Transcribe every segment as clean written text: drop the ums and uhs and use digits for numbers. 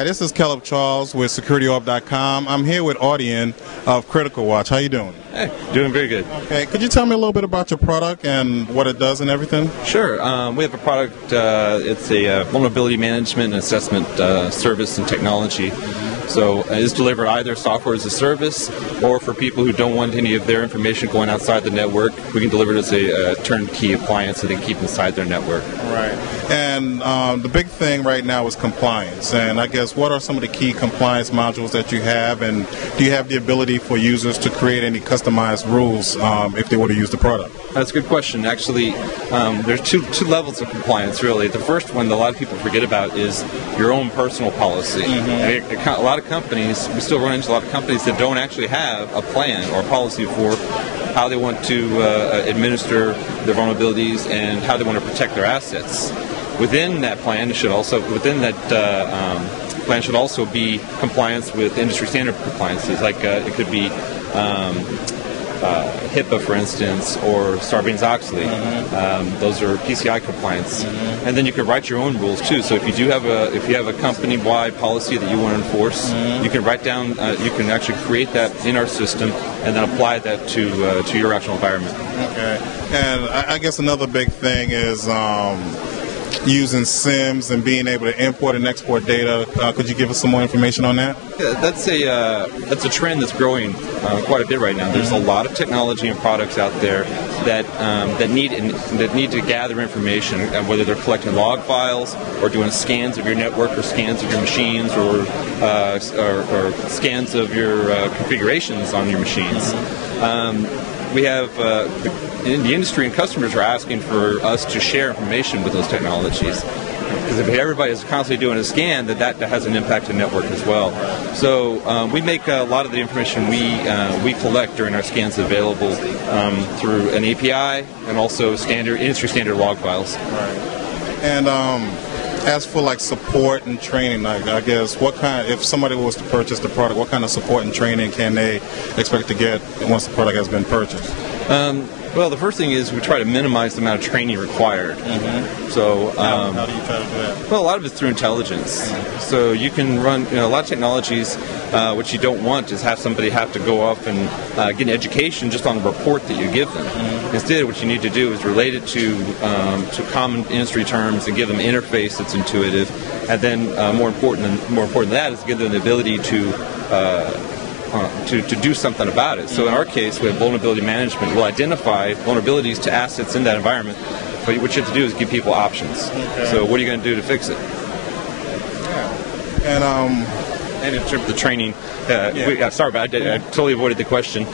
Hi, this is Kellep Charles with SecurityOrb.com. I'm here with Audian of Critical Watch. How you doing? Hey, doing very good. Okay, could you tell me a little bit about your product and what it does and everything? Sure. We have a product, it's a vulnerability management and assessment service and technology. So it's delivered either software as a service or for people who don't want any of their information going outside the network, we can deliver it as a turnkey appliance that they can keep inside their network. Right. And the big thing right now is compliance. And I guess what are some of the key compliance modules that you have? And do you have the ability for users to create any customized rules if they were to use the product? That's a good question. Actually, there's two levels of compliance, really. The first one that a lot of people forget about is your own personal policy. Mm-hmm. A lot of companies, we still run into a lot of companies that don't actually have a plan or a policy for how they want to administer their vulnerabilities and how they want to protect their assets. Within that plan should also be compliance with industry standard compliances, like it could be HIPAA, for instance, or Sarbanes-Oxley. Those are PCI compliance. And then you can write your own rules too. So if you have a company-wide policy that you want to enforce, you can write down. You can actually create that in our system and then apply that to your actual environment. Okay. And I guess another big thing is using SIMs and being able to import and export data. Could you give us some more information on that? Yeah, that's a trend that's growing quite a bit right now. There's a lot of technology and products out there that need to gather information, whether they're collecting log files or doing scans of your network or scans of your machines or scans of your configurations on your machines. We have in the industry and customers are asking for us to share information with those technologies. Because if everybody is constantly doing a scan, then that has an impact on the network as well. So we make a lot of the information we collect during our scans available through an API and also industry standard log files. Right. And as for like support and training, I guess if somebody was to purchase the product, what kind of support and training can they expect to get once the product has been purchased? Well, the first thing is we try to minimize the amount of training required. So, how do you try to do that? Well, a lot of it's through intelligence. So you can run, a lot of technologies. What you don't want is have somebody have to go off and get an education just on the report that you give them. Instead, what you need to do is relate it to common industry terms and give them an interface that's intuitive. And then, more important than that is give them the ability to do something about it. So in our case, we have vulnerability management. We'll identify vulnerabilities to assets in that environment, but what you have to do is give people options. Okay. So what are you going to do to fix it? Yeah. And in terms of the training, sorry about it, I totally avoided the question.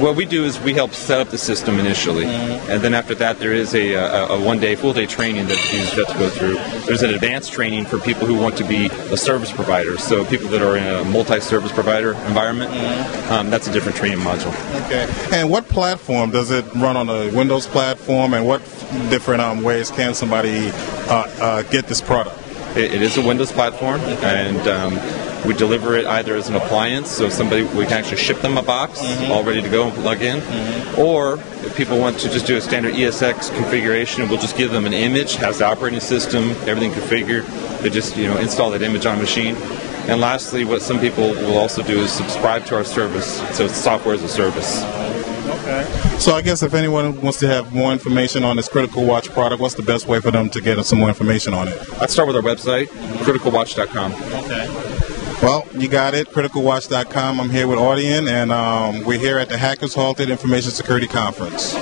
What we do is we help set up the system initially, and then after that there is a one-day, full-day training that users have to go through. There's an advanced training for people who want to be a service provider, so people that are in a multi-service provider environment. That's a different training module. Okay. And what platform does it run on? A Windows platform, and what different ways can somebody get this product? It is a Windows platform, and we deliver it either as an appliance, so we can actually ship them a box all ready to go and plug in, or if people want to just do a standard ESX configuration, we'll just give them an image, has the operating system, everything configured. They just install that image on a machine. And lastly, what some people will also do is subscribe to our service, so it's software as a service. Okay. So I guess if anyone wants to have more information on this Critical Watch product, what's the best way for them to get some more information on it? I'd start with our website, criticalwatch.com. Okay. Well, you got it, criticalwatch.com. I'm here with Audian, and we're here at the Hackers Halted Information Security Conference.